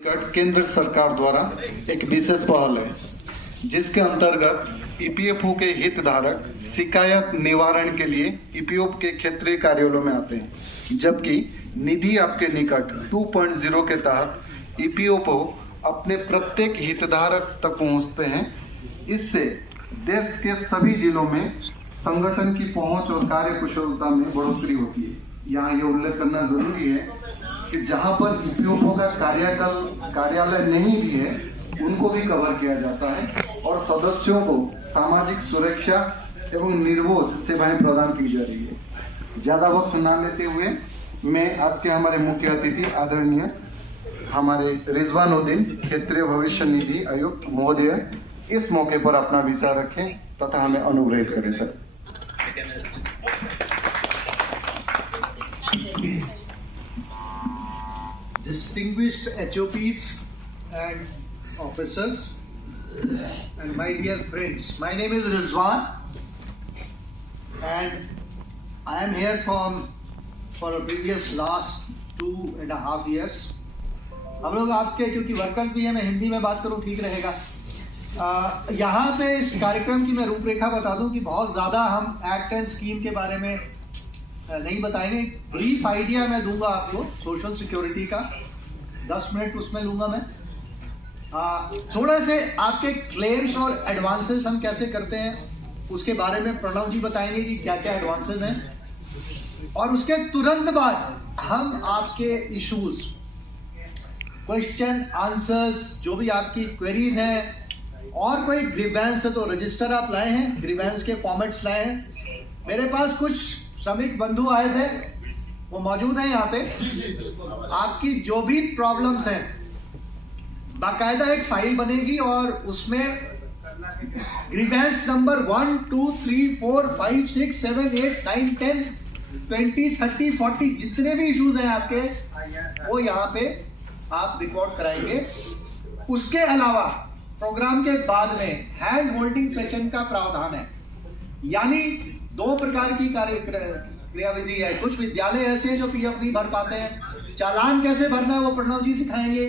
केंद्र सरकार द्वारा एक विशेष पहल है जिसके अंतर्गत ईपीएफओ के हितधारक शिकायत निवारण के लिए ईपीएफओ के क्षेत्रीय कार्यालयों में आते हैं, जबकि निधि आपके निकट 2.0 के तहत ईपीएफओ अपने प्रत्येक हितधारक तक पहुंचते हैं। इससे देश के सभी जिलों में संगठन की पहुंच और कार्य कुशलता में बढ़ोतरी होती है। यहाँ ये उल्लेख करना जरूरी है कि जहां पर ईपीएफओ का कार्यालय नहीं भी है उनको भी कवर किया जाता है और सदस्यों को सामाजिक सुरक्षा एवं निर्वोध सेवाएं प्रदान की जा रही है। ज्यादा वक्त ना लेते हुए मैं आज के हमारे मुख्य अतिथि आदरणीय हमारे रिजवानुद्दीन क्षेत्रीय भविष्य निधि आयुक्त महोदय इस मौके पर अपना विचार रखें तथा हमें अनुग्रहित करें। Sir, distinguished HOPs and officers and my dear friends, my name is Rizwan and I am here for a previous last 2.5 years. हम लोग आपके क्योंकि वर्कर्स भी हैं, मैं हिंदी में बात करूं ठीक रहेगा। यहाँ पे इस कार्यक्रम की मैं रूपरेखा बता दूं कि बहुत ज़्यादा हम एक्ट एंड स्कीम के बारे में नहीं बताएंगे। ब्रीफ आइडिया मैं दूंगा आपको सोशल सिक्योरिटी का, 10 मिनट उसमें लूंगा मैं। थोड़ा से आपके क्लेम्स और एडवांसेस हम कैसे करते हैं उसके बारे में प्रणव जी बताएंगे कि क्या क्या एडवांसेस हैं, और उसके तुरंत बाद हम आपके इश्यूज, क्वेश्चन आंसर्स, जो भी आपकी क्वेरीज हैं, और कोई ग्रीवेंस है तो रजिस्टर आप लाए हैं, ग्रीवेंस के फॉर्मेट्स लाए हैं। मेरे पास कुछ श्रमिक बंधु आए थे, वो मौजूद हैं यहाँ पे। आपकी जो भी प्रॉब्लम्स हैं बाकायदा एक फाइल बनेगी और उसमें ग्रीवेंस नंबर 1 2 3 4 5 6 7 8 9 10 20 30 40 जितने भी इश्यूज हैं आपके वो यहाँ पे आप रिकॉर्ड कराएंगे। उसके अलावा प्रोग्राम के बाद में हैंड होल्डिंग सेशन का प्रावधान है, यानी 2 प्रकार की क्रियाविधि है। कुछ विद्यालय ऐसे हैं जो पीएफ नहीं भर पाते हैं, चालान कैसे भरना है वो प्रणव जी सिखाएंगे।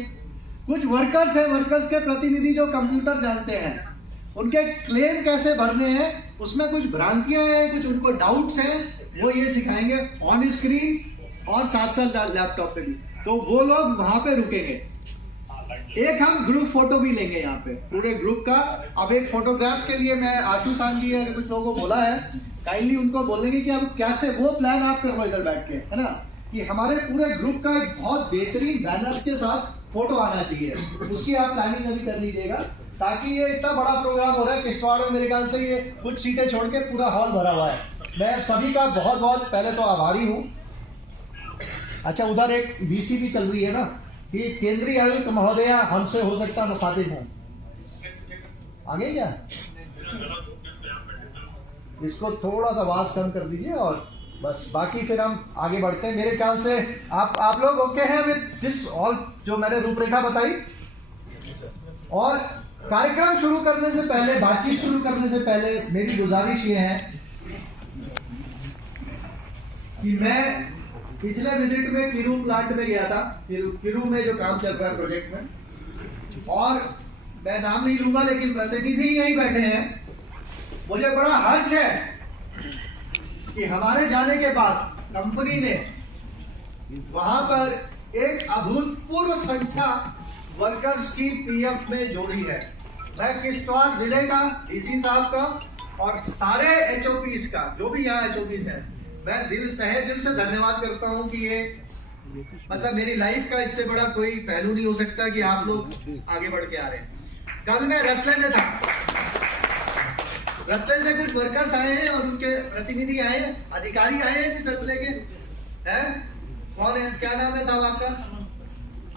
कुछ वर्कर्स हैं, वर्कर्स के प्रतिनिधि जो कंप्यूटर जानते हैं, उनके क्लेम कैसे भरने हैं, उसमें कुछ भ्रांतियां हैं, कुछ उनको डाउट्स हैं, वो ये सिखाएंगे ऑन स्क्रीन और साथ साथ लैपटॉप पे भी। तो वो लोग वहां पे रुकेंगे। एक हम ग्रुप फोटो भी लेंगे यहाँ पे पूरे ग्रुप का। अब एक फोटोग्राफ के लिए मैं आशु सांग जी ने कुछ लोगों को बोला है, काइंडली उनको बोलेंगे कि अब कैसे वो प्लान आप कर लो इधर बैठ के, है ना, कि हमारे पूरे ग्रुप का एक बहुत बेहतरीन बैनर्स के साथ फोटो आना चाहिए। उसकी आप प्लानिंग अभी कर लीजिएगा, ताकि ये इतना बड़ा प्रोग्राम हो रहा है किश्तवाड़ में, मेरे ख्याल से ये कुछ सीटें छोड़ के पूरा हॉल भरा हुआ है। मैं सभी का बहुत बहुत पहले तो आभारी हूँ। अच्छा, उधर एक वीसी भी चल रही है ना कि केंद्रीय आयुक्त महोदया हमसे हो सकता मुखातिब हो, आगे क्या इसको थोड़ा सा आवाज कम कर दीजिए और बस, बाकी फिर हम आगे बढ़ते हैं। मेरे ख्याल से आप लोग ओके हैं विद दिस ऑल जो मैंने रूपरेखा बताई। और कार्यक्रम शुरू करने से पहले, बातचीत शुरू करने से पहले मेरी गुजारिश ये है कि मैं पिछले विजिट में किरू प्लांट में गया था, किरू में जो काम चल रहा है प्रोजेक्ट में, और मैं नाम नहीं लूंगा लेकिन प्रतिनिधि यहीं बैठे हैं। मुझे बड़ा हर्ष है कि हमारे जाने के बाद कंपनी ने वहां पर एक अभूतपूर्व संख्या वर्कर्स की पीएफ में जोड़ी है। मैं किश्तवाड़ जिले का डीसी साहब का और सारे एचओपीस का, जो भी यहाँ एचओपीस हैं, मैं तहे दिल से धन्यवाद करता हूँ कि ये मतलब मेरी लाइफ का इससे बड़ा कोई पहलू नहीं हो सकता कि आप लोग आगे बढ़ के आ रहे हैं। कल मैं रतलाम में था, रतलाम से कुछ वर्कर्स आए हैं और उनके प्रतिनिधि आए हैं, अधिकारी आए हैं कुछ रतलाम के हैं। कौन है, क्या नाम है साहब आपका?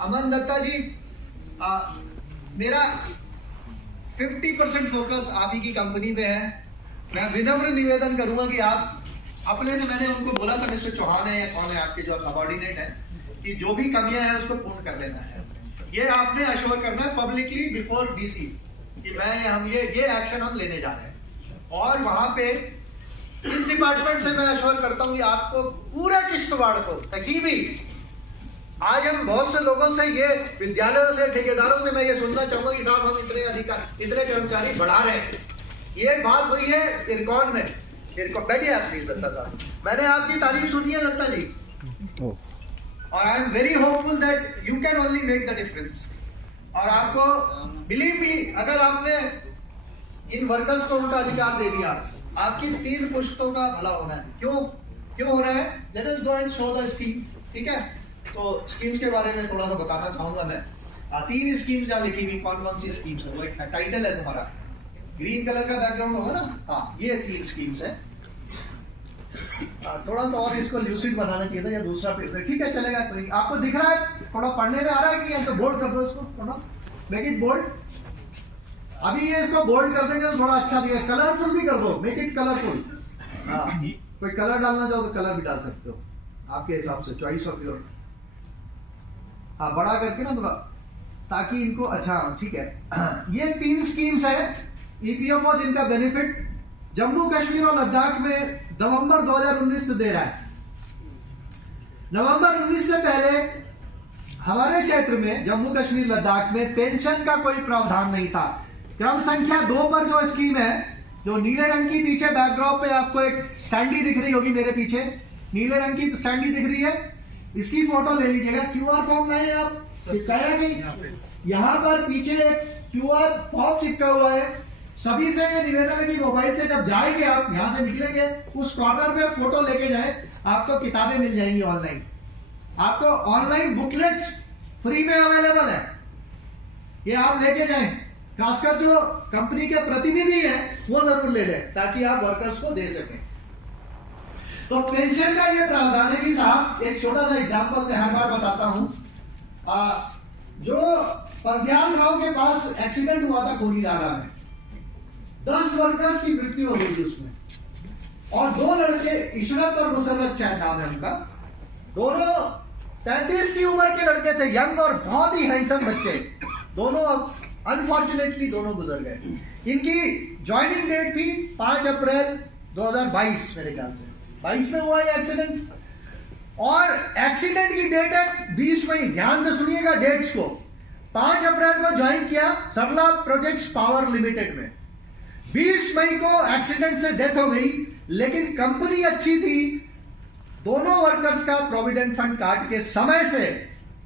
अमन दत्ता जी। मेरा 50% फोकस आप ही की कंपनी पे है। मैं विनम्र निवेदन करूंगा कि आप अपने से, मैंने उनको बोला था मिस्टर चौहान है या कौन है आपके जो सबॉर्डिनेट है, कि जो भी कमियां हैं उसको पूर्ण कर लेना है। ये आपने अश्योर करना है पब्लिकली बिफोर डीसी कि हम ये एक्शन हम लेने जा रहे हैं। और वहां पे इस डिपार्टमेंट से मैं अश्योर करता हूं कि आपको पूरा किश्तवाड़ को कहीं भी आज हम बहुत से लोगों से, ये विद्यालयों से, ठेकेदारों से मैं ये सुनना चाहूंगा कि साहब हम इतने कर्मचारी बढ़ा रहे हैं। ये बात हुई है इरकॉन में। बैठिए आप प्लीज दत्ता साहब, मैंने आपकी तारीफ सुनी है दत्ता जी, और I am very hopeful that you can only make the difference. और आपको बिलीव मी, अगर आपने इन वर्कर्स को उनका अधिकार दे दिया, आपकी 3 पुश्तों का भला होना है। क्यों हो रहा है? Let us go and show the scheme. ठीक है, तो स्कीम्स के बारे में थोड़ा सा बताना चाहूंगा मैं। 3 स्कीम्स जहाँ लिखी हुई, कौन कौन सी स्कीम्स है, वो एक टाइटल है तुम्हारा, ग्रीन कलर का बैकग्राउंड होगा ना। हाँ, ये 3 स्कीम्स है। थोड़ा सा और इसको ल्यूसिड बनाना चाहिए था, या दूसरा पेपर। ठीक है, चलेगा, कोई आपको दिख रहा है, थोड़ा पढ़ने में आ रहा है कि तो बोल्ड कर दो इसको, थोड़ा मेक इट बोल्ड। अभी ये इसको बोल्ड कर देंगे तो थोड़ा अच्छा दिखेगा। कलरफुल भी कर दो, मेक इट कलरफुल। हाँ, कोई कलर डालना चाहो तो कलर भी डाल सकते हो, आपके हिसाब से, चॉइस ऑफ योर। हाँ, बड़ा करके ना थोड़ा, ताकि इनको अच्छा। ठीक है, ये 3 स्कीम्स है ईपीएफओ, जिनका बेनिफिट जम्मू कश्मीर और लद्दाख में नवंबर 2019 से दे रहा है। नवंबर 19 से पहले हमारे क्षेत्र में, जम्मू कश्मीर लद्दाख में पेंशन का कोई प्रावधान नहीं था। क्रम संख्या 2 पर जो स्कीम है, जो नीले रंग की पीछे बैकड्रॉप पे आपको एक स्टैंडी दिख रही होगी, मेरे पीछे नीले रंग की स्टैंडी दिख रही है, इसकी फोटो ले लीजिएगा। क्यूआर फॉर्म लाए आप, चिपकाया नहीं? यहाँ पर पीछे एक क्यूआर फॉर्म चिपका हुआ है। सभी से ये निवेदन है कि मोबाइल से जब जाएंगे, आप यहाँ से निकलेंगे, उस कॉर्नर में फोटो लेके जाए, आपको किताबें मिल जाएंगी ऑनलाइन। आपको ऑनलाइन बुकलेट्स फ्री में अवेलेबल है, ये आप लेके जाएं। खासकर जो कंपनी के प्रतिनिधि हैं वो जरूर ले लें, ताकि आप वर्कर्स को दे सकें। तो पेंशन का ये प्रावधान है कि साहब, एक छोटा सा एग्जांपल मैं हर बार बताता हूं। जो परध्यान गांव के पास एक्सीडेंट हुआ था कोलीरारा में, 10 वर्कर्स की मृत्यु हो गई उसमें, और 2 लड़के, इशरत और मुसर्रत शायद नाम है उनका, दोनों 33 की उम्र के लड़के थे, यंग और बहुत ही हैंडसम बच्चे। दोनों अनफॉर्चुनेटली दोनों गुजर गए। इनकी ज्वाइनिंग डेट थी 5 अप्रैल 2022, मेरे ख्याल से 22 में हुआ ये एक्सीडेंट, और एक्सीडेंट की डेट है 20 मई। ध्यान से सुनिएगा डेट्स को। 5 अप्रैल को ज्वाइन किया सरला प्रोजेक्ट्स पावर लिमिटेड में, 20 मई को एक्सीडेंट से डेथ हो गई। लेकिन कंपनी अच्छी थी, दोनों वर्कर्स का प्रोविडेंट फंड काट के समय से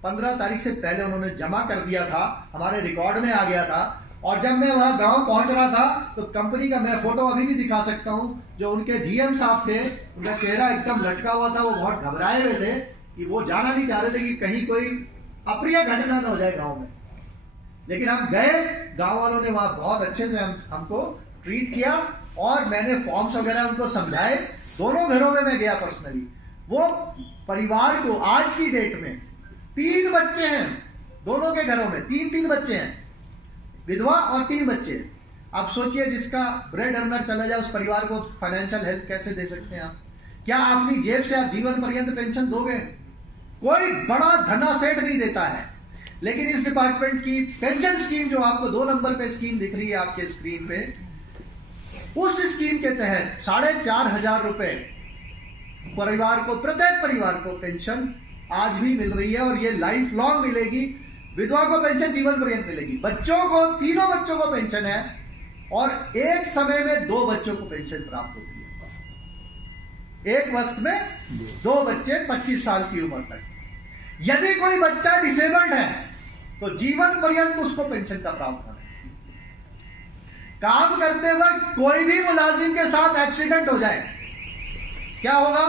15 तारीख से पहले उन्होंने जमा कर दिया था, हमारे रिकॉर्ड में आ गया था। और जब मैं वहां गांव पहुंच रहा था, तो कंपनी का मैं फोटो अभी भी दिखा सकता हूं, जो उनके जीएम साहब थे, उनका चेहरा एकदम लटका हुआ था, वो बहुत घबराए हुए थे कि वो जाना नहीं चाह रहे थे कि कहीं कोई अप्रिय घटना ना हो जाए गांव में। लेकिन हम गए, गांव वालों ने वहां बहुत अच्छे से हमको ट्रीट किया, और मैंने फॉर्म्स वगैरह उनको समझाए। दोनों घरों में मैं गया पर्सनली। वो परिवार को, आज की डेट में 3 बच्चे हैं, दोनों के घरों में 3 बच्चे हैं, विधवा और 3 बच्चे। आप सोचिए, जिसका ब्रेड अर्नर चला जाए, उस परिवार को फाइनेंशियल हेल्प कैसे दे सकते हैं आप? क्या अपनी जेब से आप जीवन पर्यंत पेंशन दोगे? कोई बड़ा धना सेठ नहीं देता है। लेकिन इस डिपार्टमेंट की पेंशन स्कीम, जो आपको 2 नंबर पे स्कीम दिख रही है आपके स्क्रीन पे, उस स्कीम के तहत 4,500 रुपए परिवार को, प्रत्येक परिवार को पेंशन आज भी मिल रही है, और ये लाइफ लॉन्ग मिलेगी। विधवा को पेंशन जीवन पर्यंत मिलेगी। बच्चों को, 3 बच्चों को पेंशन है, और एक समय में 2 बच्चों को पेंशन प्राप्त होती है। एक वक्त में 2 बच्चे 25 साल की उम्र तक। यदि कोई बच्चा डिसेबल्ड है, तो जीवन पर्यंत उसको पेंशन का प्रावधान है। काम करते वक्त कोई भी मुलाजिम के साथ एक्सीडेंट हो जाए, क्या होगा?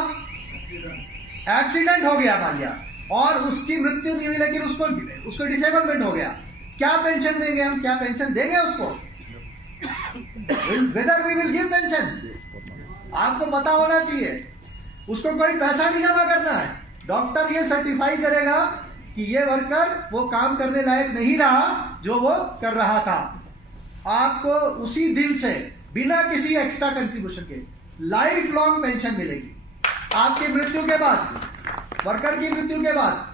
एक्सीडेंट हो गया मान लिया, और उसकी मृत्यु नहीं हुई, लेकिन उसको डिसेबलमेंट हो गया, क्या पेंशन देंगे हम? क्या पेंशन देंगे उसको? Whether we will give pension, आपको पता होना चाहिए। उसको कोई पैसा नहीं जमा करना है। डॉक्टर ये सर्टिफाई करेगा कि ये वर्कर वो काम करने लायक नहीं रहा जो वो कर रहा था। आपको उसी दिन से, बिना किसी एक्स्ट्रा कंट्रीब्यूशन के, लाइफ लॉन्ग पेंशन मिलेगी। आपकी मृत्यु के बाद, वर्कर की मृत्यु के बाद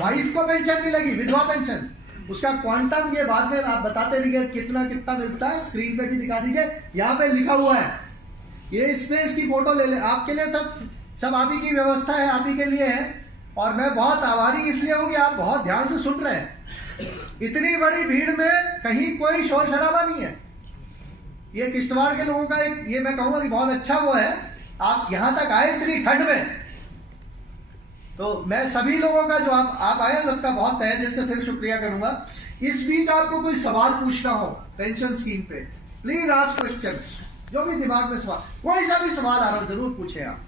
वाइफ को पेंशन मिलेगी, विधवा पेंशन। उसका क्वांटम ये बाद में आप बताते रहिए कितना कितना मिलता है, स्क्रीन पे भी दिखा दीजिए, यहाँ पे लिखा हुआ है। ये इसमें इसकी फोटो ले ले, आपके लिए सब आप ही की व्यवस्था है, आप ही के लिए है। और मैं बहुत आभारी इसलिए हूं कि आप बहुत ध्यान से सुन रहे हैं। इतनी बड़ी भीड़ में कहीं कोई शोर शराबा नहीं है। ये किश्तवाड़ के लोगों का एक, ये मैं कहूंगा कि बहुत अच्छा वो है, आप यहां तक आए इतनी ठंड में। तो मैं सभी लोगों का जो आप आए सबका बहुत तहे दिल से फिर शुक्रिया करूंगा। इस बीच आपको कोई सवाल पूछना हो पेंशन स्कीम पे, प्लीज आस्क क्वेश्चंस। जो भी दिमाग में सवाल, कोई सा भी सवाल आ रहा हो जरूर पूछे आप।